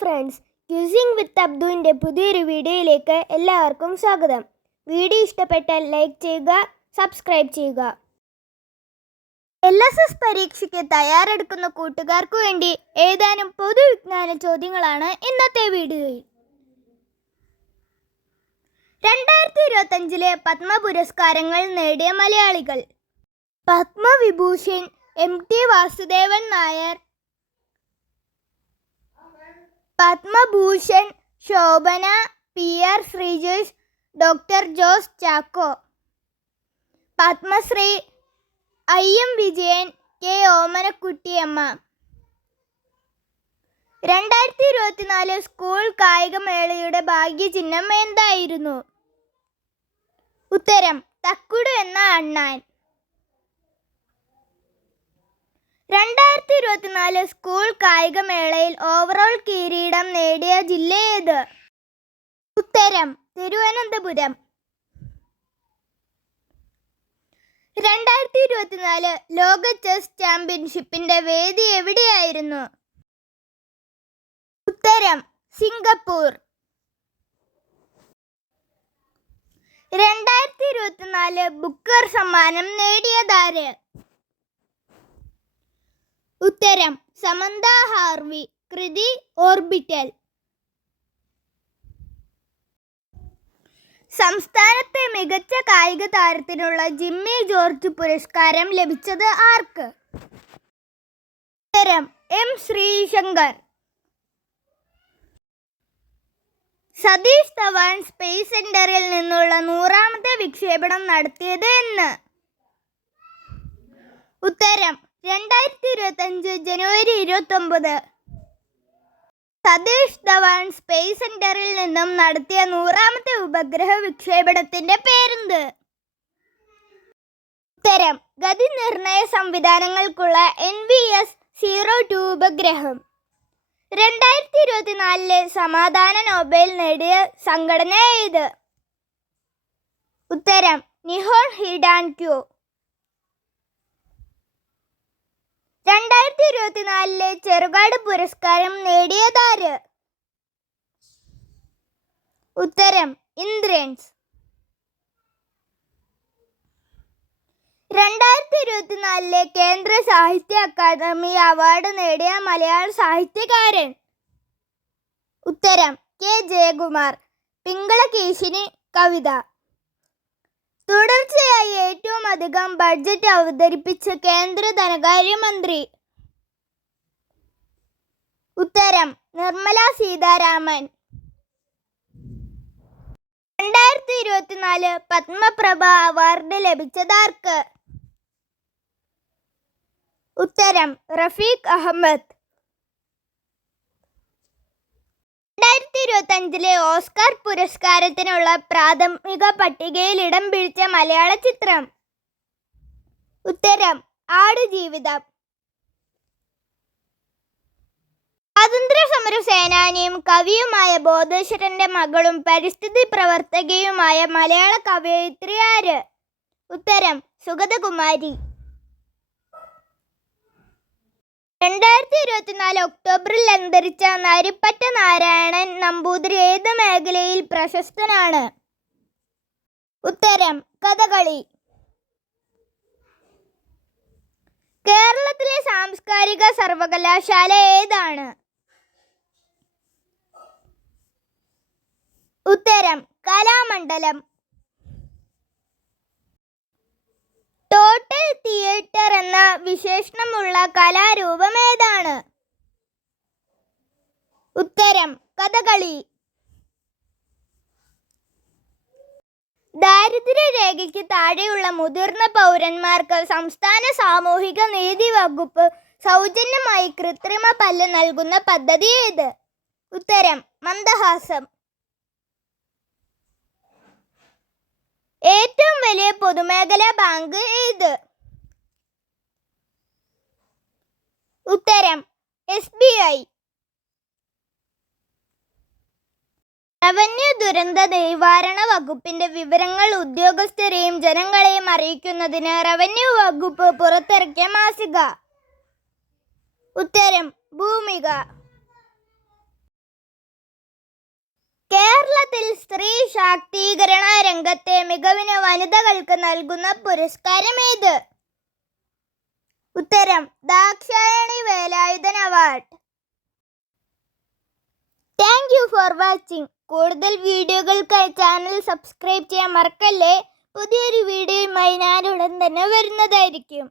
Friends queueing വിത്ത് അബ്ദുവിന്റെ പുതിയൊരു വീഡിയോയിലേക്ക് എല്ലാവർക്കും സ്വാഗതം. വീഡിയോ ഇഷ്ടപ്പെട്ടാൽ ലൈക്ക് ചെയ്യുക സബ്സ്ക്രൈബ് ചെയ്യുക. എൽ എസ് എസ് പരീക്ഷയ്ക്ക് തയ്യാറെടുക്കുന്ന കൂട്ടുകാർക്ക് വേണ്ടി ഏതാനും പൊതുവിജ്ഞാന ചോദ്യങ്ങളാണ് ഇന്നത്തെ വീഡിയോയിൽ. രണ്ടായിരത്തി ഇരുപത്തഞ്ചിലെ പത്മ പുരസ്കാരങ്ങൾ നേടിയ മലയാളികൾ. Padma Vibhushan M T Vasudevan Nair Padma Bhushan Shobhana P R Sreejesh doctor Jose Chacko. Padma Shri I M Vijayan K Omanakuttyamma. രണ്ടായിരത്തി ഇരുപത്തിനാല് സ്കൂൾ കായികമേളയുടെ ഭാഗ്യചിഹ്നം എന്തായിരുന്നു? ഉത്തരം തക്കുടു എന്ന അണ്ണാൻ. രണ്ടായിരത്തി ഇരുപത്തിനാല് സ്കൂൾ കായികമേളയിൽ ഓവറോൾ കിരീടം നേടിയ ജില്ല ഏത് ഉത്തരം തിരുവനന്തപുരം. രണ്ടായിരത്തി ഇരുപത്തിനാല് ലോക ചെസ് ചാമ്പ്യൻഷിപ്പിന്റെ വേദി എവിടെയായിരുന്നു? ഉത്തരം സിംഗപ്പൂർ. രണ്ടായിരത്തി ഇരുപത്തിനാല് ബുക്കർ സമ്മാനം നേടിയതാര്? ഉത്തരം സമന്ത ഹാർവി കൃതി ഓർബിറ്റൽ. സംസ്ഥാനത്തെ മികച്ച കായിക താരത്തിനുള്ള ജിമ്മി ജോർജ് പുരസ്കാരം ലഭിച്ചത് ആർക്ക്? ഉത്തരം എം ശ്രീശങ്കർ. സതീഷ് ധവാൻ സ്പേസ് സെന്ററിൽ നിന്നുള്ള നൂറാമത്തെ വിക്ഷേപണം നടത്തിയത് എന്ന്. ഉത്തരം രണ്ടായിരത്തി ഇരുപത്തി അഞ്ച് ജനുവരി ഇരുപത്തി ഒമ്പത് സതീഷ് ധവാൻ സ്പേസ് സെന്ററിൽ നിന്നും നടത്തിയ നൂറാമത്തെ ഉപഗ്രഹ വിക്ഷേപണത്തിന്റെ പേരെന്ത്? ഉത്തരം ഗതി നിർണയ സംവിധാനങ്ങൾക്കുള്ള N V S zero two ഉപഗ്രഹം. രണ്ടായിരത്തി ഇരുപത്തിനാലിലെ സമാധാന നോബൽ നേടിയ സംഘടന ഏത് ഉത്തരം നിഹോൺ ഹിഡാൻ ക്യൂ രണ്ടായിരത്തി ഇരുപത്തിനാലിലെ ചെറുകാട് പുരസ്കാരം നേടിയതാര്? ഉത്തരം ഇന്ദ്രൻസ്. രണ്ടായിരത്തി ഇരുപത്തിനാലിലെ കേന്ദ്ര സാഹിത്യ അക്കാദമി അവാർഡ് നേടിയ മലയാള സാഹിത്യകാരൻ. ഉത്തരം കെ. ജയകുമാർ. പിങ്കള കേശിന് കവിത. തുടർച്ചയായി ഏറ്റവും അധികം ബഡ്ജറ്റ് അവതരിപ്പിച്ച കേന്ദ്ര ധനകാര്യമന്ത്രി. ഉത്തരം നിർമ്മല സീതാരാമൻ. രണ്ടായിരത്തി ഇരുപത്തിനാല് പത്മപ്രഭ അവാർഡ് ലഭിച്ചതാർക്ക്? ഉത്തരം റഫീഖ് അഹമ്മദ്. രണ്ടായിരത്തി ഇരുപത്തി ഓസ്കാർ പുരസ്കാരത്തിനുള്ള പ്രാഥമിക പട്ടികയിൽ ഇടം പിടിച്ച മലയാള ചിത്രം. ഉത്തരം ആടുജീവിതം സ്വാതന്ത്ര്യ സമര സേനാനിയും കവിയുമായ ബോധേശ്വരന്റെ മകളും പരിസ്ഥിതി പ്രവർത്തകയുമായ മലയാള കവയിത്രി ആര്? ഉത്തരം സുഗതകുമാരി. രണ്ടായിരത്തി ഇരുപത്തിനാല് ഒക്ടോബറിൽ അന്തരിച്ച നരിപ്പറ്റ നാരായണൻ നമ്പൂതിരി ഏത് മേഖലയിൽ പ്രശസ്തനാണ്? ഉത്തരം കഥകളി. കേരളത്തിലെ സാംസ്കാരിക സർവകലാശാല ഏതാണ്? ഉത്തരം കലാമണ്ഡലം. ടോട്ടൽ തിയേറ്റർ എന്ന വിശേഷണമുള്ള കലാരൂപം ഏതാണ്? ഉത്തരം കഥകളി. ദാരിദ്ര്യരേഖയ്ക്ക് താഴെയുള്ള മുതിർന്ന പൗരന്മാർക്ക് സംസ്ഥാന സാമൂഹിക നീതി വകുപ്പ് സൗജന്യമായി കൃത്രിമ പല്ല് നൽകുന്ന പദ്ധതി ഏത്? ഉത്തരം മന്ദഹാസം. ഏറ്റവും പൊതുമേഖലാ ബാങ്ക് ഏത്? ഉത്തരം എസ് ബി ഐ. റവന്യൂ ദുരന്ത നിവാരണ വകുപ്പിന്റെ വിവരങ്ങൾ ഉദ്യോഗസ്ഥരെയും ജനങ്ങളെയും അറിയിക്കുന്നതിന് റവന്യൂ വകുപ്പ് പുറത്തിറക്കിയ മാസിക. ഉത്തരം ഭൂമിക. സ്ത്രീ ശാക്തീകരണ രംഗത്തെ മികവിന് വനിതകൾക്ക് നൽകുന്ന പുരസ്കാരം ഏത് ഉത്തരം Dakshayani Velayudhan award. Thank you for watching. കൂടുതൽ വീഡിയോകൾക്കായി ചാനൽ സബ്സ്ക്രൈബ് ചെയ്യാൻ മറക്കല്ലേ? പുതിയൊരു വീഡിയോയുമായി ഞാൻ ഉടൻ തന്നെ വരുന്നതായിരിക്കും.